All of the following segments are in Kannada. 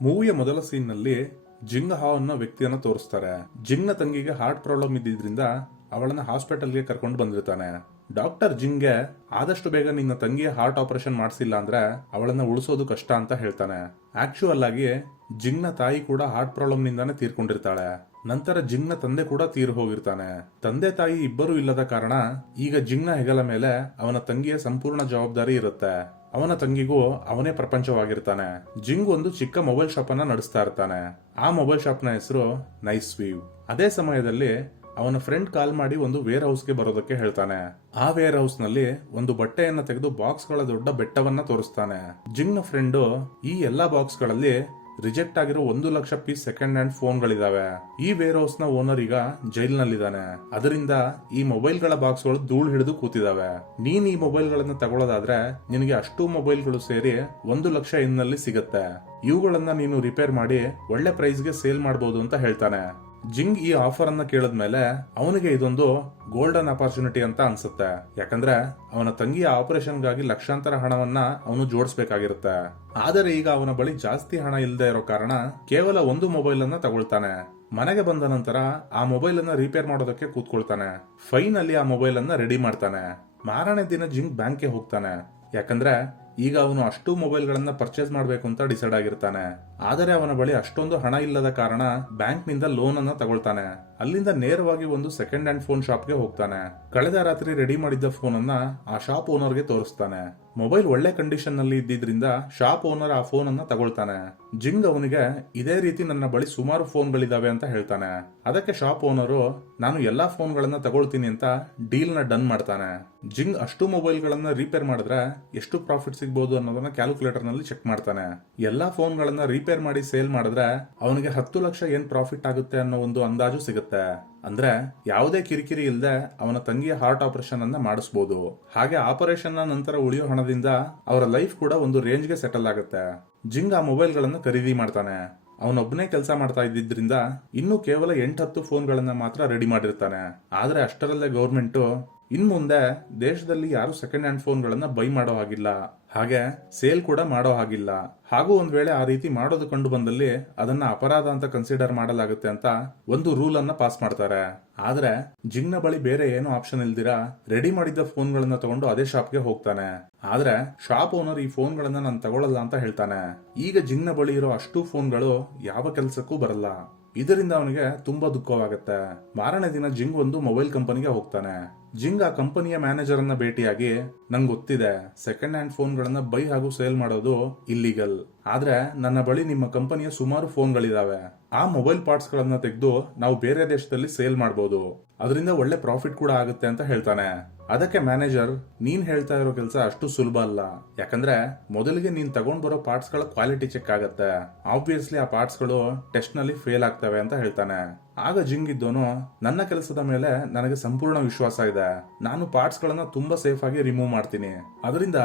ಮೂವಿಯ ಮೊದಲ ಸೀನ್ ನಲ್ಲಿ ಜಿಂಗ್ ಹಾ ಅನ್ನೋ ವ್ಯಕ್ತಿಯನ್ನ ತೋರಿಸ್ತಾರೆ. ಜಿಂಗ್ ನ ತಂಗಿಗೆ ಹಾರ್ಟ್ ಪ್ರಾಬ್ಲಮ್ ಇದ್ದಿದ್ರಿಂದ ಅವಳನ್ನ ಹಾಸ್ಪಿಟಲ್ಗೆ ಕರ್ಕೊಂಡು ಬಂದಿರ್ತಾನೆ. ಡಾಕ್ಟರ್ ಜಿಂಗ್ಗೆ ಆದಷ್ಟು ಬೇಗ ನಿನ್ನ ತಂಗಿಯ ಹಾರ್ಟ್ ಆಪರೇಷನ್ ಮಾಡಿಸಿಲ್ಲ ಅಂದ್ರೆ ಅವಳನ್ನ ಉಳಿಸೋದು ಕಷ್ಟ ಅಂತ ಹೇಳ್ತಾನೆ. ಆಕ್ಚುಯಲ್ ಆಗಿ ಜಿಂಗ್ ನ ತಾಯಿ ಕೂಡ ಹಾರ್ಟ್ ಪ್ರಾಬ್ಲಮ್ ನಿಂದಾನೆ ತೀರ್ಕೊಂಡಿರ್ತಾಳೆ. ನಂತರ ಜಿಂಗ್ ನ ತಂದೆ ಕೂಡ ತೀರ್ ಹೋಗಿರ್ತಾನೆ. ತಂದೆ ತಾಯಿ ಇಬ್ಬರು ಇಲ್ಲದ ಕಾರಣ ಈಗ ಜಿಂಗ್ ನ ಹೆಗಲ ಮೇಲೆ ಅವನ ತಂಗಿಯ ಸಂಪೂರ್ಣ ಜವಾಬ್ದಾರಿ ಇರುತ್ತೆ. ಅವನ ತಂಗಿಗೂ ಅವನೇ ಪ್ರಪಂಚವಾಗಿರ್ತಾನೆ. ಜಿಂಗ್ ಒಂದು ಚಿಕ್ಕ ಮೊಬೈಲ್ ಶಾಪ್ ಅನ್ನ ನಡೆಸ್ತಾ ಇರ್ತಾನೆ. ಆ ಮೊಬೈಲ್ ಶಾಪ್ ನ ಹೆಸರು ನೈಸ್ ವೀವ್. ಅದೇ ಸಮಯದಲ್ಲಿ ಅವನ ಫ್ರೆಂಡ್ ಕಾಲ್ ಮಾಡಿ ಒಂದು ವೇರ್ ಹೌಸ್ಗೆ ಬರೋದಕ್ಕೆ ಹೇಳ್ತಾನೆ. ಆ ವೇರ್ ಹೌಸ್ ನಲ್ಲಿ ಒಂದು ಬಟ್ಟೆಯನ್ನ ತೆಗೆದು ಬಾಕ್ಸ್ ಗಳ ದೊಡ್ಡ ಬೆಟ್ಟವನ್ನ ತೋರಿಸ್ತಾನೆ. ಜಿಂಗ್ ನ ಫ್ರೆಂಡ್ ಈ ಎಲ್ಲಾ ಬಾಕ್ಸ್ ಗಳಲ್ಲಿ ರಿಜೆಕ್ಟ್ ಆಗಿರೋ 1,00,000 ಪೀಸ್ ಸೆಕೆಂಡ್ ಹ್ಯಾಂಡ್ ಫೋನ್ ಗಳಿದಾವೆ. ಈ ವೇರ್ ಹೌಸ್ ನ ಓನರ್ ಈಗ ಜೈಲ್ ನಲ್ಲಿದ್ದಾನೆ. ಅದರಿಂದ ಈ ಮೊಬೈಲ್ ಗಳ ಬಾಕ್ಸ್ ಗಳು ಧೂಳು ಹಿಡಿದು ಕೂತಿದಾವೆ. ನೀನ್ ಈ ಮೊಬೈಲ್ ಗಳನ್ನ ತಗೊಳ್ಳೋದಾದ್ರೆ ನಿನಗೆ ಅಷ್ಟು ಮೊಬೈಲ್ ಗಳು ಸೇರಿ 1,00,000 ಇನ್ನಲ್ಲಿ ಸಿಗತ್ತೆ. ಇವುಗಳನ್ನ ನೀನು ರಿಪೇರ್ ಮಾಡಿ ಒಳ್ಳೆ ಪ್ರೈಸ್ ಗೆ ಸೇಲ್ ಮಾಡಬಹುದು ಅಂತ ಹೇಳ್ತಾನೆ. ಜಿಂಗ್ ಈ ಆಫರ್ ಅನ್ನ ಕೇಳಿದ್ಮೇಲೆ ಅವನಿಗೆ ಇದೊಂದು ಗೋಲ್ಡನ್ ಅಪರ್ಚುನಿಟಿ ಅಂತ ಅನ್ಸುತ್ತೆ. ಯಾಕಂದ್ರೆ ಅವನ ತಂಗಿಯ ಆಪರೇಷನ್ ಗಾಗಿ ಲಕ್ಷಾಂತರ ಹಣವನ್ನ ಅವನು ಜೋಡಿಸಬೇಕಾಗಿರುತ್ತೆ. ಆದರೆ ಈಗ ಅವನ ಬಳಿ ಜಾಸ್ತಿ ಹಣ ಇಲ್ಲದೆ ಇರೋ ಕಾರಣ ಕೇವಲ ಒಂದು ಮೊಬೈಲ್ ಅನ್ನ ತಗೊಳ್ತಾನೆ. ಮನೆಗೆ ಬಂದ ನಂತರ ಆ ಮೊಬೈಲ್ ಅನ್ನ ರಿಪೇರ್ ಮಾಡೋದಕ್ಕೆ ಕೂತ್ಕೊಳ್ತಾನೆ. ಫೈನಲಿ ಆ ಮೊಬೈಲ್ ಅನ್ನ ರೆಡಿ ಮಾಡ್ತಾನೆ. ಮಾರನೇ ದಿನ ಜಿಂಗ್ ಬ್ಯಾಂಕ್ಗೆ ಹೋಗ್ತಾನೆ. ಯಾಕಂದ್ರೆ ಈಗ ಅವನು ಅಷ್ಟು ಮೊಬೈಲ್ ಗಳನ್ನ ಪರ್ಚೇಸ್ ಮಾಡಬೇಕು ಅಂತ ಡಿಸೈಡ್ ಆಗಿರ್ತಾನೆ. ಆದರೆ ಅವನ ಬಳಿ ಅಷ್ಟೊಂದು ಹಣ ಇಲ್ಲದ ಕಾರಣ ಬ್ಯಾಂಕ್ ನಿಂದ ಲೋನ್ ಅನ್ನ ತಗೊಳ್ತಾನೆ. ಅಲ್ಲಿಂದ ನೇರವಾಗಿ ಒಂದು ಸೆಕೆಂಡ್ ಹ್ಯಾಂಡ್ ಫೋನ್ ಶಾಪ್ ಗೆ ಹೋಗ್ತಾನೆ. ಕಳೆದ ರಾತ್ರಿ ರೆಡಿ ಮಾಡಿದ್ದ ಫೋನ್ ಅನ್ನ ಆ ಶಾಪ್ ಓನರ್ ಗೆ ತೋರಿಸ್ತಾನೆ. ಮೊಬೈಲ್ ಒಳ್ಳೆ ಕಂಡೀಷನ್ ನಲ್ಲಿ ಇದ್ದಿದ್ರಿಂದ ಶಾಪ್ ಓನರ್ ಆ ಫೋನ್ ಅನ್ನ ತಗೊಳ್ತಾನೆ. ಜಿಂಗ್ ಅವನಿಗೆ ಇದೇ ರೀತಿ ನನ್ನ ಬಳಿ ಸುಮಾರು ಫೋನ್ ಗಳಿದಾವೆ ಅಂತ ಹೇಳ್ತಾನೆ. ಅದಕ್ಕೆ ಶಾಪ್ ಓನರು ನಾನು ಎಲ್ಲಾ ಫೋನ್ ಗಳನ್ನ ತಗೊಳ್ತೀನಿ ಅಂತ ಡೀಲ್ ನ ಡನ್ ಮಾಡ್ತಾನೆ. ಜಿಂಗ್ ಅಷ್ಟು ಮೊಬೈಲ್ ಗಳನ್ನ ರಿಪೇರ್ ಮಾಡಿದ್ರೆ ಎಷ್ಟು ಪ್ರಾಫಿಟ್ ಸಿಗಬಹುದು ಅನ್ನೋದನ್ನ ಕ್ಯಾಲ್ಕುಲೇಟರ್ ನಲ್ಲಿ ಚೆಕ್ ಮಾಡ್ತಾನೆ. ಎಲ್ಲಾ ಫೋನ್ ಗಳನ್ನ ರಿಪೇರ್ ಮಾಡಿ ಸೇಲ್ ಮಾಡಿದ್ರೆ ಅವನಿಗೆ 10 ಲಕ್ಷ ಏನ್ ಪ್ರಾಫಿಟ್ ಆಗುತ್ತೆ ಅನ್ನೋ ಒಂದು ಅಂದಾಜು ಸಿಗುತ್ತೆ. ಅಂದ್ರೆ ಯಾವುದೇ ಕಿರಿಕಿರಿ ಇಲ್ಲದೆ ಅವನ ತಂಗಿಯ ಹಾರ್ಟ್ ಆಪರೇಷನ್ ಅನ್ನ ಮಾಡಿಸಬಹುದು. ಹಾಗೆ ಆಪರೇಷನ್ ನ ನಂತರ ಉಳಿಯೋ ಹಣದಿಂದ ಅವರ ಲೈಫ್ ಕೂಡ ಒಂದು ರೇಂಜ್ ಗೆ ಸೆಟಲ್ ಆಗುತ್ತೆ. ಜಿಂಗ್ ಆ ಮೊಬೈಲ್ ಗಳನ್ನ ಖರೀದಿ ಮಾಡ್ತಾನೆ. ಅವನೊಬ್ಬನೇ ಕೆಲಸ ಮಾಡ್ತಾ ಇದ್ದಿದ್ರಿಂದ ಇನ್ನು ಕೇವಲ 8-10 ಫೋನ್ ಗಳನ್ನ ಮಾತ್ರ ರೆಡಿ ಮಾಡಿರ್ತಾನೆ. ಆದ್ರೆ ಅಷ್ಟರಲ್ಲೇ ಗೌರ್ಮೆಂಟ್ ಇನ್ ಮುಂದೆ ದೇಶದಲ್ಲಿ ಯಾರು ಸೆಕೆಂಡ್ ಹ್ಯಾಂಡ್ ಫೋನ್ ಗಳನ್ನ ಬೈ ಮಾಡೋ ಹಾಗಿಲ್ಲ, ಹಾಗೆ ಸೇಲ್ ಕೂಡ ಮಾಡೋ ಹಾಗಿಲ್ಲ. ಹಾಗೂ ಒಂದ್ ವೇಳೆ ಆ ರೀತಿ ಮಾಡೋದು ಕಂಡು ಬಂದಲ್ಲಿ ಅದನ್ನ ಅಪರಾಧ ಅಂತ ಕನ್ಸಿಡರ್ ಮಾಡಲಾಗುತ್ತೆ ಅಂತ ಒಂದು ರೂಲ್ ಅನ್ನ ಪಾಸ್ ಮಾಡ್ತಾರೆ. ಆದ್ರೆ ಜಿಂಗ್ ನ ಬಳಿ ಬೇರೆ ಏನೋ ಆಪ್ಷನ್ ಇಲ್ದಿರಾ ರೆಡಿ ಮಾಡಿದ್ದ ಫೋನ್ ಗಳನ್ನ ತಗೊಂಡು ಅದೇ ಶಾಪ್ಗೆ ಹೋಗ್ತಾನೆ. ಆದ್ರೆ ಶಾಪ್ ಓನರ್ ಈ ಫೋನ್ ಗಳನ್ನ ನಾನು ತಗೊಳ್ಳಲ್ಲ ಅಂತ ಹೇಳ್ತಾನೆ. ಈಗ ಜಿಂಗ್ ನ ಬಳಿ ಇರೋ ಅಷ್ಟು ಫೋನ್ಗಳು ಯಾವ ಕೆಲಸಕ್ಕೂ ಬರಲ್ಲ. ಇದರಿಂದ ಅವನಿಗೆ ತುಂಬಾ ದುಃಖವಾಗುತ್ತೆ. ಮಾರನೇ ದಿನ ಜಿಂಗ್ ಒಂದು ಮೊಬೈಲ್ ಕಂಪನಿಗೆ ಹೋಗ್ತಾನೆ. ಜಿಂಗ್ ಆ ಕಂಪನಿಯ ಮ್ಯಾನೇಜರ್ ಅನ್ನ ಭೇಟಿಯಾಗಿ ನಂಗೆ ಗೊತ್ತಿದೆ ಸೆಕೆಂಡ್ ಹ್ಯಾಂಡ್ ಫೋನ್ ಗಳನ್ನ ಬೈ ಹಾಗೂ ಸೇಲ್ ಮಾಡೋದು ಇಲ್ಲಿಗಲ್. ಆದ್ರೆ ನನ್ನ ಬಳಿ ನಿಮ್ಮ ಕಂಪನಿಯ ಸುಮಾರು ಫೋನ್ ಗಳಿದಾವೆ. ಆ ಮೊಬೈಲ್ ಪಾರ್ಟ್ಸ್ ಗಳನ್ನ ತೆಗೆದು ನಾವು ಬೇರೆ ದೇಶದಲ್ಲಿ ಸೇಲ್ ಮಾಡಬಹುದು. ಅದರಿಂದ ಒಳ್ಳೆ ಪ್ರಾಫಿಟ್ ಕೂಡ ಆಗುತ್ತೆ ಅಂತ ಹೇಳ್ತಾನೆ. ಅದಕ್ಕೆ ಮ್ಯಾನೇಜರ್ ನೀನ್ ಹೇಳ್ತಾ ಇರೋ ಕೆಲಸ ಅಷ್ಟು ಸುಲಭ ಅಲ್ಲ. ಯಾಕಂದ್ರೆ ಮೊದಲಿಗೆ ನೀನ್ ತಗೊಂಡ್ ಬರೋ ಪಾರ್ಟ್ಸ್ ಗಳ ಕ್ವಾಲಿಟಿ ಚೆಕ್ ಆಗತ್ತೆ. ಆಬ್ವಿಯಸ್ಲಿ ಆ ಪಾರ್ಟ್ಸ್ ಗಳು ಟೆಸ್ಟ್ ನಲ್ಲಿ ಫೇಲ್ ಆಗ್ತವೆ ಅಂತ ಹೇಳ್ತಾನೆ. ಆಗ ಜಿಂಗ್ ಇದ್ದೋನು ನನ್ನ ಕೆಲಸದ ಮೇಲೆ ನನಗೆ ಸಂಪೂರ್ಣ ವಿಶ್ವಾಸ ಇದೆ. ನಾನು ಪಾರ್ಟ್ಸ್ ಗಳನ್ನ ತುಂಬಾ ಸೇಫ್ ಆಗಿ ರಿಮೂವ್ ಮಾಡ್ತೀನಿ. ಅದರಿಂದ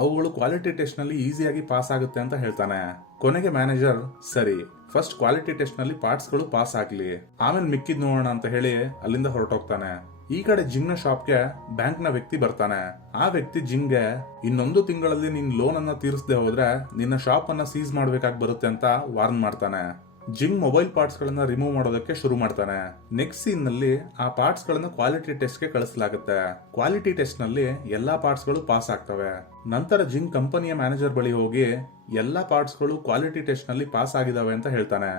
ಅವುಗಳು ಕ್ವಾಲಿಟಿ ಟೆಸ್ಟ್ ನಲ್ಲಿ ಈಸಿಯಾಗಿ ಪಾಸ್ ಆಗುತ್ತೆ ಅಂತ ಹೇಳ್ತಾನೆ. ಕೊನೆಗೆ ಮ್ಯಾನೇಜರ್ ಸರಿ ಫಸ್ಟ್ ಕ್ವಾಲಿಟಿ ಟೆಸ್ಟ್ ನಲ್ಲಿ ಪಾರ್ಟ್ಸ್ ಗಳು ಪಾಸ್ ಆಗ್ಲಿ, ಆಮೇಲೆ ಮಿಕ್ಕಿದ್ ನೋಡೋಣ ಅಂತ ಹೇಳಿ ಅಲ್ಲಿಂದ ಹೊರಟೋಗ್ತಾನೆ. ಈ ಕಡೆ ಜಿಂಗ್ ನ ಶಾಪ್ಗೆ ಬ್ಯಾಂಕ್ ನ ವ್ಯಕ್ತಿ ಬರ್ತಾನೆ. ಆ ವ್ಯಕ್ತಿ ಜಿಂಗ್ಗೆ ಇನ್ನೊಂದು ತಿಂಗಳಲ್ಲಿ ನಿನ್ ಲೋನ್ ಅನ್ನ ತೀರಿಸದೆ ಹೋದ್ರೆ ನಿನ್ನ ಶಾಪ್ ಅನ್ನ ಸೀಸ್ ಮಾಡ್ಬೇಕಾಗಿ ಬರುತ್ತೆ ಅಂತ ವಾರ್ನ್ ಮಾಡ್ತಾನೆ. ಜಿಂಗ್ ಮೊಬೈಲ್ ಪಾರ್ಟ್ಸ್ ಗಳನ್ನ ರಿಮೂವ್ ಮಾಡೋದಕ್ಕೆ ಶುರು ಮಾಡ್ತಾನೆ. ನೆಕ್ಸ್ಟ್ ಸೀನ್ ನಲ್ಲಿ ಆ ಪಾರ್ಟ್ಸ್ ಗಳನ್ನ ಕ್ವಾಲಿಟಿ ಟೆಸ್ಟ್ ಗೆ ಕಳಿಸಲಾಗುತ್ತೆ. ಕ್ವಾಲಿಟಿ ಟೆಸ್ಟ್ ನಲ್ಲಿ ಎಲ್ಲಾ ಪಾರ್ಟ್ಸ್ ಗಳು ಪಾಸ್ ಆಗ್ತವೆ. ನಂತರ ಜಿಂಗ್ ಕಂಪನಿಯ ಮ್ಯಾನೇಜರ್ ಬಳಿ ಹೋಗಿ ಎಲ್ಲಾ ಪಾರ್ಟ್ಸ್ ಗಳು ಕ್ವಾಲಿಟಿ ಟೆಸ್ಟ್ ನಲ್ಲಿ ಪಾಸ್ ಆಗಿದಾವೆ ಅಂತ ಹೇಳ್ತಾನೆ.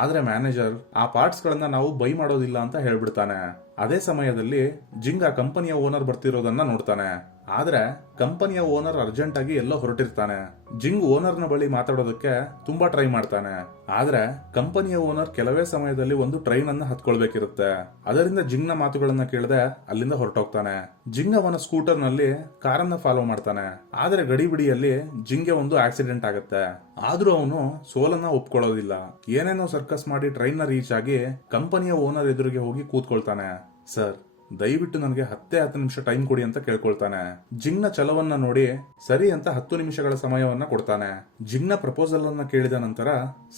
ಆದ್ರೆ ಮ್ಯಾನೇಜರ್ ಆ ಪಾರ್ಟ್ಸ್ ಗಳನ್ನ ನಾವು ಬೈ ಮಾಡೋದಿಲ್ಲ ಅಂತ ಹೇಳ್ಬಿಡ್ತಾನೆ. ಅದೇ ಸಮಯದಲ್ಲಿ ಜಿಂಗ್ ಆ ಕಂಪನಿಯ ಓನರ್ ಬರ್ತಿರೋದನ್ನ ನೋಡ್ತಾನೆ. ಆದ್ರೆ ಕಂಪನಿಯ ಓನರ್ ಅರ್ಜೆಂಟ್ ಆಗಿ ಎಲ್ಲೋ ಹೊರಟಿರ್ತಾನೆ. ಜಿಂಗ್ ಓನರ್ ನ ಬಳಿ ಮಾತಾಡೋದಕ್ಕೆ ತುಂಬಾ ಟ್ರೈ ಮಾಡ್ತಾನೆ. ಆದ್ರೆ ಕಂಪನಿಯ ಓನರ್ ಕೆಲವೇ ಸಮಯದಲ್ಲಿ ಒಂದು ಟ್ರೈನ್ ಅನ್ನ ಹತ್ಕೊಳ್ಬೇಕಿರುತ್ತೆ. ಅದರಿಂದ ಜಿಂಗ್ ನ ಮಾತುಗಳನ್ನ ಕೇಳದೆ ಅಲ್ಲಿಂದ ಹೊರಟೋಗ್ತಾನೆ. ಜಿಂಗ್ ಅವನ ಸ್ಕೂಟರ್ ನಲ್ಲಿ ಕಾರನ್ನ ಫಾಲೋ ಮಾಡ್ತಾನೆ. ಆದ್ರೆ ಗಡಿಬಿಡಿಯಲ್ಲಿ ಜಿಂಗ್ಗೆ ಒಂದು ಆಕ್ಸಿಡೆಂಟ್ ಆಗುತ್ತೆ. ಆದ್ರೂ ಅವನು ಸೋಲನ್ನ ಒಪ್ಕೊಳ್ಳೋದಿಲ್ಲ. ಏನೇನೋ ಸರ್ಕಸ್ ಮಾಡಿ ಟ್ರೈನ್ ನ ರೀಚ್ ಆಗಿ ಕಂಪನಿಯ ಓನರ್ ಎದುರಿಗೆ ಹೋಗಿ ಕೂತ್ಕೊಳ್ತಾನೆ. ಸರ್ ದಯವಿಟ್ಟು ನನಗೆ 10 ನಿಮಿಷ ಟೈಮ್ ಕೊಡಿ ಅಂತ ಕೇಳ್ಕೊಳ್ತಾನೆ. ಜಿಂಗ್ ನ ಛಲವನ್ನ ನೋಡಿ ಸರಿ ಅಂತ 10 ನಿಮಿಷಗಳ ಸಮಯವನ್ನ ಕೊಡ್ತಾನೆ. ಜಿಂಗ್ ನ ಪ್ರಪೋಸಲ್ ಅನ್ನ ಕೇಳಿದ ನಂತರ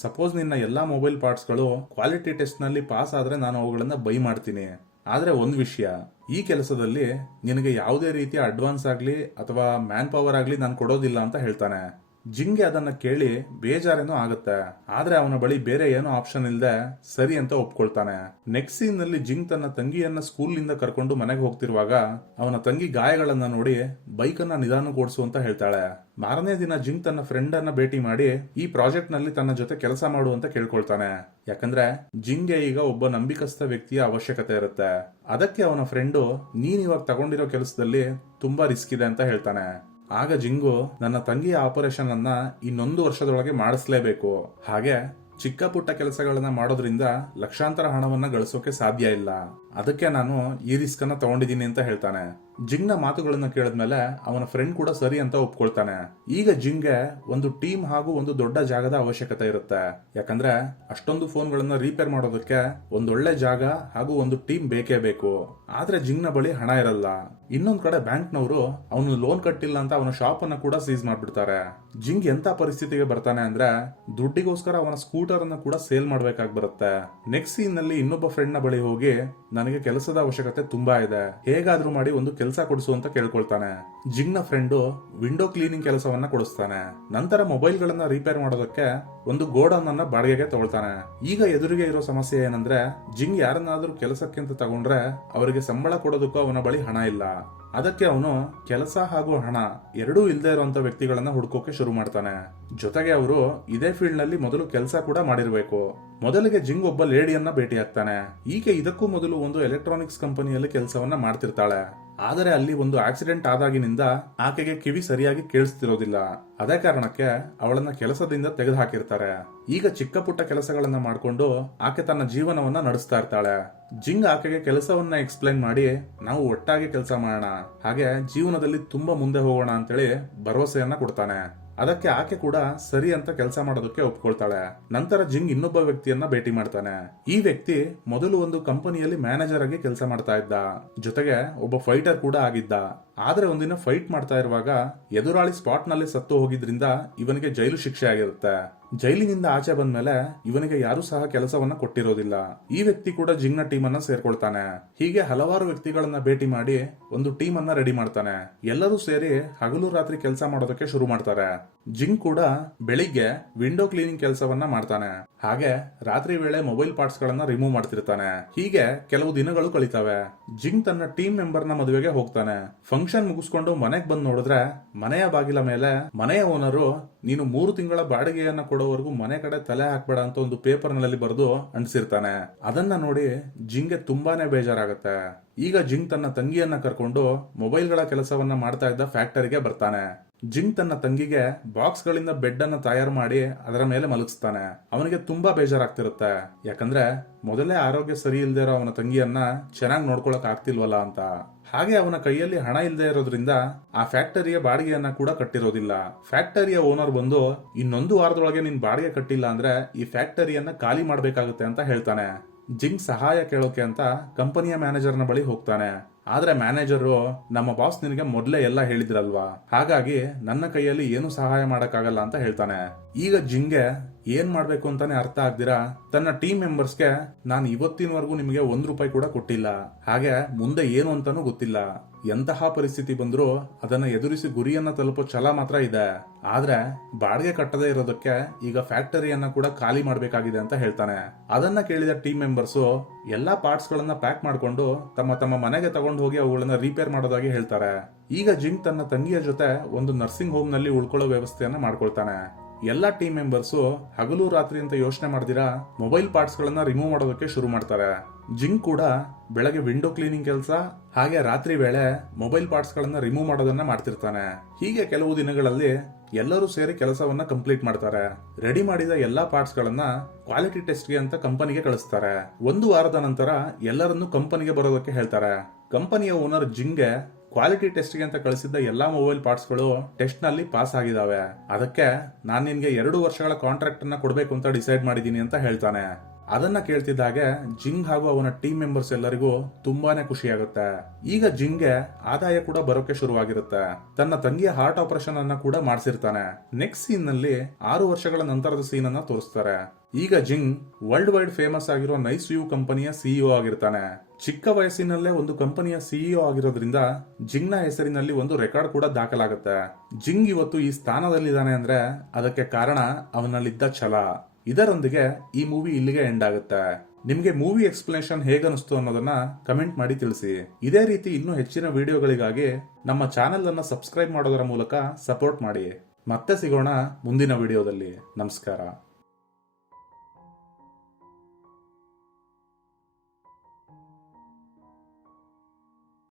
ಸಪೋಸ್ ನಿನ್ನ ಎಲ್ಲಾ ಮೊಬೈಲ್ ಪಾರ್ಟ್ಸ್ ಗಳು ಕ್ವಾಲಿಟಿ ಟೆಸ್ಟ್ ನಲ್ಲಿ ಪಾಸ್ ಆದ್ರೆ ನಾನು ಅವುಗಳನ್ನ ಬೈ ಮಾಡ್ತೀನಿ. ಆದ್ರೆ ಒಂದ್ ವಿಷಯ, ಈ ಕೆಲಸದಲ್ಲಿ ನಿನಗೆ ಯಾವುದೇ ರೀತಿಯ ಅಡ್ವಾನ್ಸ್ ಆಗ್ಲಿ ಅಥವಾ ಮ್ಯಾನ್ ಪವರ್ ಆಗ್ಲಿ ನಾನು ಕೊಡೋದಿಲ್ಲ ಅಂತ ಹೇಳ್ತಾನೆ. ಜಿಂಗೆ ಅದನ್ನ ಕೇಳಿ ಬೇಜಾರೇನೋ ಆಗುತ್ತೆ, ಆದ್ರೆ ಅವನ ಬಳಿ ಬೇರೆ ಏನೋ ಆಪ್ಷನ್ ಇಲ್ಲದೆ ಸರಿ ಅಂತ ಒಪ್ಕೊಳ್ತಾನೆ. ನೆಕ್ಸ್ಟ್ ಸೀನ್ ನಲ್ಲಿ ಜಿಂಗ್ ತನ್ನ ತಂಗಿಯನ್ನ ಸ್ಕೂಲ್ ನಿಂದ ಕರ್ಕೊಂಡು ಮನೆಗೆ ಹೋಗ್ತಿರುವಾಗ ಅವನ ತಂಗಿ ಗಾಯಗಳನ್ನ ನೋಡಿ ಬೈಕ್ ಅನ್ನ ನಿಧಾನಕ್ಕೆ ಓಡಿಸು ಅಂತ ಹೇಳ್ತಾಳೆ. ಮಾರನೇ ದಿನ ಜಿಂಗ್ ತನ್ನ ಫ್ರೆಂಡ್ ಅನ್ನ ಭೇಟಿ ಮಾಡಿ ಈ ಪ್ರಾಜೆಕ್ಟ್ ನಲ್ಲಿ ತನ್ನ ಜೊತೆ ಕೆಲಸ ಮಾಡು ಅಂತ ಕೇಳ್ಕೊಳ್ತಾನೆ. ಯಾಕಂದ್ರೆ ಜಿಂಗ್ಗೆ ಈಗ ಒಬ್ಬ ನಂಬಿಕಸ್ಥ ವ್ಯಕ್ತಿಯ ಅವಶ್ಯಕತೆ ಇರುತ್ತೆ. ಅದಕ್ಕೆ ಅವನ ಫ್ರೆಂಡು ನೀನ್ ಇವಾಗ ತಗೊಂಡಿರೋ ಕೆಲಸದಲ್ಲಿ ತುಂಬಾ ರಿಸ್ಕ್ ಇದೆ ಅಂತ ಹೇಳ್ತಾನೆ. ಆಗ ಜಿಂಗು ನನ್ನ ತಂಗಿಯ ಆಪರೇಷನ್ ಅನ್ನ ಇನ್ನೊಂದು ವರ್ಷದೊಳಗೆ ಮಾಡಿಸ್ಲೇಬೇಕು, ಹಾಗೆ ಚಿಕ್ಕ ಪುಟ್ಟ ಕೆಲಸಗಳನ್ನ ಮಾಡೋದ್ರಿಂದ ಲಕ್ಷಾಂತರ ಹಣವನ್ನ ಗಳಿಸೋಕೆ ಸಾಧ್ಯ ಇಲ್ಲ, ಅದಕ್ಕೆ ನಾನು ಈ ರಿಸ್ಕ್ ಅನ್ನ ತಗೊಂಡಿದ್ದೀನಿ ಅಂತ ಹೇಳ್ತಾನೆ. ಜಿಂಗ್ನ ಮಾತುಗಳನ್ನ ಕೇಳಿದ್ಮೇಲೆ ಅವನ ಫ್ರೆಂಡ್ ಕೂಡ ಸರಿ ಅಂತ ಒಪ್ಕೊಳ್ತಾನೆ. ಈಗ ಜಿಂಗ್ಗೆ ಒಂದು ಟೀಮ್ ಹಾಗೂ ಒಂದು ದೊಡ್ಡ ಜಾಗದ ಅವಶ್ಯಕತೆ ಇರುತ್ತೆ. ಯಾಕಂದ್ರೆ ಅಷ್ಟೊಂದು ಫೋನ್ಗಳನ್ನ ರಿಪೇರ್ ಮಾಡೋದಕ್ಕೆ ಒಂದೊಳ್ಳೆ ಜಾಗ ಹಾಗೂ ಒಂದು ಟೀಮ್ ಬೇಕೇ ಬೇಕು. ಆದ್ರೆ ಜಿಂಗ್ನ ಬಳಿ ಹಣ ಇರಲ್ಲ. ಇನ್ನೊಂದ್ ಕಡೆ ಬ್ಯಾಂಕ್ನವರು ಅವನು ಲೋನ್ ಕಟ್ಟಿಲ್ಲ ಅಂತ ಅವನ ಶಾಪ್ ಅನ್ನ ಕೂಡ ಸೀಸ್ ಮಾಡ್ಬಿಡ್ತಾರೆ. ಜಿಂಗ್ ಎಂತ ಪರಿಸ್ಥಿತಿಗೆ ಬರ್ತಾನೆ ಅಂದ್ರೆ ದುಡ್ಡಿಗೋಸ್ಕರ ಅವನ ಸ್ಕೂಟರ್ ಅನ್ನ ಕೂಡ ಸೇಲ್ ಮಾಡ್ಬೇಕಾಗಿ ಬರುತ್ತೆ. ನೆಕ್ಸ್ಟ್ ಸೀನ್ ನಲ್ಲಿ ಇನ್ನೊಬ್ಬ ಫ್ರೆಂಡ್ ನ ಬಳಿ ಹೋಗಿ ನನಗೆ ಕೆಲಸದ ಅವಶ್ಯಕತೆ ತುಂಬಾ ಇದೆ, ಹೇಗಾದ್ರೂ ಮಾಡಿ ಒಂದು ಕೆಲಸ ಕೊಡಿಸು ಅಂತ ಕೇಳ್ಕೊಳ್ತಾನೆ. ಜಿಂಗ್ ನ ಫ್ರೆಂಡು ವಿಂಡೋ ಕ್ಲೀನಿಂಗ್ ಕೆಲಸವನ್ನ ಕೊಡಿಸ್ತಾನೆ. ನಂತರ ಮೊಬೈಲ್ ಗಳನ್ನ ರಿಪೇರ್ ಮಾಡೋದಕ್ಕೆ ಒಂದು ಗೋಡೌನ್ ಅನ್ನ ಬಾಡಿಗೆಗೆ ತಗೊಳ್ತಾನೆ. ಈಗ ಎದುರಿಗೆ ಇರೋ ಸಮಸ್ಯೆ ಏನಂದ್ರೆ ಜಿಂಗ್ ಯಾರನ್ನಾದ್ರೂ ಕೆಲಸಕ್ಕೆ ಅಂತ ತಗೊಂಡ್ರೆ ಅವರಿಗೆ ಸಂಬಳ ಕೊಡೋದಕ್ಕೂ ಅವನ ಬಳಿ ಹಣ ಇಲ್ಲ. ಅದಕ್ಕೆ ಅವನು ಕೆಲಸ ಹಾಗೂ ಹಣ ಎರಡೂ ಇಲ್ಲದೆ ಇರುವಂತ ವ್ಯಕ್ತಿಗಳನ್ನ ಹುಡ್ಕೋಕೆ ಶುರು ಮಾಡ್ತಾನೆ. ಜೊತೆಗೆ ಅವರು ಇದೇ ಫೀಲ್ಡ್ ನಲ್ಲಿ ಮೊದಲು ಕೆಲಸ ಕೂಡ ಮಾಡಿರ್ಬೇಕು. ಮೊದಲಿಗೆ ಜಿಂಗ್ ಒಬ್ಬ ಲೇಡಿಯನ್ನ ಭೇಟಿ ಆಗ್ತಾನೆ. ಈಕೆ ಇದಕ್ಕೂ ಮೊದಲು ಒಂದು ಎಲೆಕ್ಟ್ರಾನಿಕ್ಸ್ ಕಂಪನಿಯಲ್ಲಿ ಕೆಲಸವನ್ನ ಮಾಡ್ತಿರ್ತಾಳೆ. ಆದರೆ ಅಲ್ಲಿ ಒಂದು ಆಕ್ಸಿಡೆಂಟ್ ಆದಾಗಿನಿಂದ ಆಕೆಗೆ ಕಿವಿ ಸರಿಯಾಗಿ ಕೇಳಿಸ್ತಿರೋದಿಲ್ಲ. ಅದೇ ಕಾರಣಕ್ಕೆ ಅವಳನ್ನ ಕೆಲಸದಿಂದ ತೆಗೆದು ಹಾಕಿರ್ತಾರೆ. ಈಗ ಚಿಕ್ಕ ಪುಟ್ಟ ಕೆಲಸಗಳನ್ನ ಮಾಡ್ಕೊಂಡು ಆಕೆ ತನ್ನ ಜೀವನವನ್ನ ನಡೆಸ್ತಾ ಇರ್ತಾಳೆ. ಜಿಂಗ್ ಆಕೆಗೆ ಕೆಲಸವನ್ನ ಎಕ್ಸ್ಪ್ಲೈನ್ ಮಾಡಿ ನಾವು ಒಟ್ಟಾಗಿ ಕೆಲಸ ಮಾಡೋಣ, ಹಾಗೆ ಜೀವನದಲ್ಲಿ ತುಂಬಾ ಮುಂದೆ ಹೋಗೋಣ ಅಂತೇಳಿ ಭರವಸೆಯನ್ನ ಕೊಡ್ತಾನೆ. ಅದಕ್ಕೆ ಆಕೆ ಕೂಡ ಸರಿ ಅಂತ ಕೆಲಸ ಮಾಡೋದಕ್ಕೆ ಒಪ್ಕೊಳ್ತಾಳೆ. ನಂತರ ಜಿಂಗ್ ಇನ್ನೊಬ್ಬ ವ್ಯಕ್ತಿಯನ್ನ ಭೇಟಿ ಮಾಡ್ತಾನೆ. ಈ ವ್ಯಕ್ತಿ ಮೊದಲು ಒಂದು ಕಂಪನಿಯಲ್ಲಿ ಮ್ಯಾನೇಜರ್ ಆಗಿ ಕೆಲಸ ಮಾಡ್ತಾ ಇದ್ದ, ಜೊತೆಗೆ ಒಬ್ಬ ಫೈಟರ್ ಕೂಡ ಆಗಿದ್ದ. ಆದ್ರೆ ಒಂದಿನ ಫೈಟ್ ಮಾಡ್ತಾ ಇರುವಾಗ ಎದುರಾಳಿ ಸ್ಪಾಟ್ ನಲ್ಲಿ ಸತ್ತು ಹೋಗಿದ್ರಿಂದ ಇವನಿಗೆ ಜೈಲು ಶಿಕ್ಷೆ ಆಗಿರುತ್ತೆ. ಜೈಲಿನಿಂದ ಆಚೆ ಬಂದ್ಮೇಲೆ ಇವನಿಗೆ ಯಾರು ಸಹ ಕೆಲಸವನ್ನ ಕೊಟ್ಟಿರೋದಿಲ್ಲ. ಈ ವ್ಯಕ್ತಿ ಕೂಡ ಜಿಂಗ್ನ ಟೀಮ್ ಅನ್ನ ಸೇರ್ಕೊಳ್ತಾನೆ. ಹೀಗೆ ಹಲವಾರು ವ್ಯಕ್ತಿಗಳನ್ನ ಭೇಟಿ ಮಾಡಿ ಒಂದು ಟೀಮ್ ಅನ್ನ ರೆಡಿ ಮಾಡ್ತಾನೆ. ಎಲ್ಲರೂ ಸೇರಿ ಹಗಲು ರಾತ್ರಿ ಕೆಲಸ ಮಾಡೋದಕ್ಕೆ ಶುರು ಮಾಡ್ತಾರೆ. ಜಿಂಗ್ ಕೂಡ ಬೆಳಿಗ್ಗೆ ವಿಂಡೋ ಕ್ಲೀನಿಂಗ್ ಕೆಲಸವನ್ನ ಮಾಡ್ತಾನೆ, ಹಾಗೆ ರಾತ್ರಿ ವೇಳೆ ಮೊಬೈಲ್ ಪಾರ್ಟ್ಸ್ ಗಳನ್ನ ರಿಮೂವ್ ಮಾಡ್ತಿರ್ತಾನೆ. ಹೀಗೆ ಕೆಲವು ದಿನಗಳು ಕಳೀತವೆ. ಜಿಂಗ್ ತನ್ನ ಟೀಮ್ ಮೆಂಬರ್ ನ ಮದುವೆಗೆ ಹೋಗ್ತಾನೆ. ಫಂಕ್ಷನ್ ಮುಗಿಸ್ಕೊಂಡು ಮನೆಗ್ ಬಂದ್ ನೋಡಿದ್ರೆ ಮನೆಯ ಬಾಗಿಲ ಮೇಲೆ ಮನೆಯ ಓನರು ನೀನು 3 ತಿಂಗಳ ಬಾಡಿಗೆಯನ್ನ ಕೊಡೋವರೆಗೂ ಮನೆ ಕಡೆ ತಲೆ ಹಾಕ್ಬೇಡ ಅಂತ ಒಂದು ಪೇಪರ್ ನಲ್ಲಿ ಬರೆದು ಅಂಟಿಸಿರ್ತಾನೆ. ಅದನ್ನ ನೋಡಿ ಜಿಂಗ್ಗೆ ತುಂಬಾನೇ ಬೇಜಾರಾಗತ್ತೆ. ಈಗ ಜಿಂಗ್ ತನ್ನ ತಂಗಿಯನ್ನ ಕರ್ಕೊಂಡು ಮೊಬೈಲ್ ಗಳ ಕೆಲಸವನ್ನ ಮಾಡ್ತಾ ಇದ್ದ ಫ್ಯಾಕ್ಟರಿಗೆ ಬರ್ತಾನೆ. ಜಿಂಗ್ ತನ್ನ ತಂಗಿಗೆ ಬಾಕ್ಸ್ ಗಳಿಂದ ಬೆಡ್ ಅನ್ನ ತಯಾರು ಮಾಡಿ ಅದರ ಮೇಲೆ ಮಲಗಿಸ್ತಾನೆ. ಅವನಿಗೆ ತುಂಬಾ ಬೇಜಾರಾಗ್ತಿರುತ್ತೆ, ಯಾಕಂದ್ರೆ ಮೊದಲೇ ಆರೋಗ್ಯ ಸರಿ ಇಲ್ದೇ ಇರೋ ಅವನ ತಂಗಿಯನ್ನ ಚೆನ್ನಾಗಿ ನೋಡ್ಕೊಳಕ್ ಆಗ್ತಿಲ್ವಲ್ಲ ಅಂತ. ಹಾಗೆ ಅವನ ಕೈಯಲ್ಲಿ ಹಣ ಇಲ್ಲದೆ ಇರೋದ್ರಿಂದ ಆ ಫ್ಯಾಕ್ಟರಿಯ ಬಾಡಿಗೆಯನ್ನ ಕೂಡ ಕಟ್ಟಿರೋದಿಲ್ಲ. ಫ್ಯಾಕ್ಟರಿಯ ಓನರ್ ಬಂದು ಇನ್ನೊಂದು ವಾರದೊಳಗೆ ನಿನ್ ಬಾಡಿಗೆ ಕಟ್ಟಿಲ್ಲ ಅಂದ್ರೆ ಈ ಫ್ಯಾಕ್ಟರಿಯನ್ನ ಖಾಲಿ ಮಾಡ್ಬೇಕಾಗುತ್ತೆ ಅಂತ ಹೇಳ್ತಾನೆ. ಜಿಂಗ್ ಸಹಾಯ ಕೇಳೋಕೆ ಅಂತ ಕಂಪನಿಯ ಮ್ಯಾನೇಜರ್ನ ಬಳಿ ಹೋಗ್ತಾನೆ. ಆದ್ರೆ ಮ್ಯಾನೇಜರು ನಮ್ಮ ಬಾಸ್ ನಿನಗೆ ಮೊದಲೇ ಎಲ್ಲ ಹೇಳಿದ್ರಲ್ವಾ, ಹಾಗಾಗಿ ನನ್ನ ಕೈಯಲ್ಲಿ ಏನು ಸಹಾಯ ಮಾಡಕ್ಕಾಗಲ್ಲ ಅಂತ ಹೇಳ್ತಾನೆ. ಈಗ ಜಿಂಗೆ ಏನ್ ಮಾಡ್ಬೇಕು ಅಂತಾನೆ ಅರ್ಥ ಆಗ್ದಿರಾ ತನ್ನ ಟೀಮ್ ಮೆಂಬರ್ಸ್ಗೆ ನಾನು ಇವತ್ತಿನವರೆಗೂ ನಿಮಗೆ ₹1 ಕೂಡ ಕೊಟ್ಟಿಲ್ಲ, ಹಾಗೆ ಮುಂದೆ ಏನು ಅಂತಾನೂ ಗೊತ್ತಿಲ್ಲ. ಎಂತಹ ಪರಿಸ್ಥಿತಿ ಬಂದ್ರೂ ಅದನ್ನ ಎದುರಿಸಿ ಗುರಿಯನ್ನ ತಲುಪೋ ಛಲ ಮಾತ್ರ ಇದೆ. ಆದ್ರೆ ಬಾಡಿಗೆ ಕಟ್ಟದೇ ಇರೋದಕ್ಕೆ ಈಗ ಫ್ಯಾಕ್ಟರಿಯನ್ನ ಕೂಡ ಖಾಲಿ ಮಾಡ್ಬೇಕಾಗಿದೆ ಅಂತ ಹೇಳ್ತಾನೆ. ಅದನ್ನ ಕೇಳಿದ ಟೀಮ್ ಮೆಂಬರ್ಸ್ ಎಲ್ಲಾ ಪಾರ್ಟ್ಸ್ ಗಳನ್ನ ಪ್ಯಾಕ್ ಮಾಡ್ಕೊಂಡು ತಮ್ಮ ತಮ್ಮ ಮನೆಗೆ ತಗೊಂಡು ಹೋಗಿ ಅವುಗಳನ್ನ ರಿಪೇರ್ ಮಾಡೋದಾಗಿ ಹೇಳ್ತಾರೆ. ಈಗ ಜಿಂಗ್ ತನ್ನ ತಂಗಿಯ ಜೊತೆ ಒಂದು ನರ್ಸಿಂಗ್ ಹೋಮ್ ನಲ್ಲಿ ಉಳ್ಕೊಳ್ಳೋ ವ್ಯವಸ್ಥೆಯನ್ನ ಮಾಡ್ಕೊಳ್ತಾನೆ. ಎಲ್ಲಾ ಟೀಮ್ ಮೆಂಬರ್ಸ್ ಹಗಲು ರಾತ್ರಿ ಅಂತ ಯೋಚನೆ ಮಾಡ್ದಿರಾ ಮೊಬೈಲ್ ಪಾರ್ಟ್ಸ್ ಗಳನ್ನ ರಿಮೂವ್ ಮಾಡೋದಕ್ಕೆ ಶುರು ಮಾಡ್ತಾರೆ. ಜಿಂಗ್ ಕೂಡ ಬೆಳಗ್ಗೆ ವಿಂಡೋ ಕ್ಲೀನಿಂಗ್ ಕೆಲಸ ಹಾಗೆ ರಾತ್ರಿ ವೇಳೆ ಮೊಬೈಲ್ ಪಾರ್ಟ್ಸ್ ಗಳನ್ನ ರಿಮೂವ್ ಮಾಡೋದನ್ನ ಮಾಡ್ತಿರ್ತಾನೆ. ಹೀಗೆ ಕೆಲವು ದಿನಗಳಲ್ಲಿ ಎಲ್ಲರೂ ಸೇರಿ ಕೆಲಸವನ್ನ ಕಂಪ್ಲೀಟ್ ಮಾಡ್ತಾರೆ. ರೆಡಿ ಮಾಡಿದ ಎಲ್ಲಾ ಪಾರ್ಟ್ಸ್ ಗಳನ್ನ ಕ್ವಾಲಿಟಿ ಟೆಸ್ಟ್ ಗೆ ಅಂತ ಕಂಪನಿಗೆ ಕಳಿಸ್ತಾರೆ. 1 ವಾರದ ನಂತರ ಎಲ್ಲರನ್ನು ಕಂಪನಿಗೆ ಬರೋದಕ್ಕೆ ಹೇಳ್ತಾರೆ. ಕಂಪನಿಯ ಓನರ್ ಜಿಂಗ್ಗೆ ಕ್ವಾಲಿಟಿ ಟೆಸ್ಟ್ ಗೆ ಅಂತ ಕಳಿಸಿದ್ದ ಎಲ್ಲಾ ಮೊಬೈಲ್ ಪಾರ್ಟ್ಸ್ ಗಳು ಟೆಸ್ಟ್ ನಲ್ಲಿ ಪಾಸ್ ಆಗಿದಾವೆ, ಅದಕ್ಕೆ ನಾನ್ ನಿನ್ಗೆ 2 ವರ್ಷಗಳ ಕಾಂಟ್ರಾಕ್ಟ್ ಅನ್ನ ಕೊಡ್ಬೇಕು ಅಂತ ಡಿಸೈಡ್ ಮಾಡಿದೀನಿ ಅಂತ ಹೇಳ್ತಾನೆ. ಅದನ್ನ ಕೇಳ್ತಿದ್ದಾಗೆ ಜಿಂಗ್ ಹಾಗೂ ಅವನ ಟೀಮ್ ಮೆಂಬರ್ಸ್ ಎಲ್ಲರಿಗೂ ತುಂಬಾನೇ ಖುಷಿಯಾಗುತ್ತೆ. ಈಗ ಜಿಂಗ್ಗೆ ಆದಾಯ ಕೂಡ ಬರೋಕೆ ಶುರುವಾಗಿರುತ್ತೆ. ತನ್ನ ತಂಗಿಯ ಹಾರ್ಟ್ ಆಪರೇಷನ್ ಅನ್ನ ಕೂಡ ಮಾಡಿಸಿರ್ತಾನೆ. ನೆಕ್ಸ್ಟ್ ಸೀನ್ ನಲ್ಲಿ 6 ವರ್ಷಗಳ ನಂತರದ ಸೀನ್ ಅನ್ನ ತೋರಿಸ್ತಾರೆ. ಈಗ ಜಿಂಗ್ ವರ್ಲ್ಡ್ ವೈಡ್ ಫೇಮಸ್ ಆಗಿರೋ ನೈಸ್ ವ್ಯೂ ಕಂಪನಿಯ ಸಿಇಒ ಆಗಿರ್ತಾನೆ. ಚಿಕ್ಕ ವಯಸ್ಸಿನಲ್ಲೇ ಒಂದು ಕಂಪನಿಯ ಸಿಇಒ ಆಗಿರೋದ್ರಿಂದ ಜಿಂಗ್ ನ ಹೆಸರಿನಲ್ಲಿ ಒಂದು ರೆಕಾರ್ಡ್ ಕೂಡ ದಾಖಲಾಗುತ್ತೆ. ಜಿಂಗ್ ಇವತ್ತು ಈ ಸ್ಥಾನದಲ್ಲಿದ್ದಾನೆ ಅಂದ್ರೆ ಅದಕ್ಕೆ ಕಾರಣ ಅವನಲ್ಲಿದ್ದ ಛಲ. ಇದರೊಂದಿಗೆ ಈ ಮೂವಿ ಇಲ್ಲಿಗೆ ಎಂಡ್ ಆಗುತ್ತೆ. ನಿಮ್ಗೆ ಮೂವಿ ಎಕ್ಸ್ಪ್ಲನೇಷನ್ ಹೇಗನಿಸ್ತು ಅನ್ನೋದನ್ನ ಕಮೆಂಟ್ ಮಾಡಿ ತಿಳಿಸಿ. ಇದೇ ರೀತಿ ಇನ್ನೂ ಹೆಚ್ಚಿನ ವಿಡಿಯೋಗಳಿಗಾಗಿ ನಮ್ಮ ಚಾನೆಲ್ ಅನ್ನ ಸಬ್ಸ್ಕ್ರೈಬ್ ಮಾಡೋದರ ಮೂಲಕ ಸಪೋರ್ಟ್ ಮಾಡಿ. ಮತ್ತೆ ಸಿಗೋಣ ಮುಂದಿನ ವಿಡಿಯೋದಲ್ಲಿ. ನಮಸ್ಕಾರ.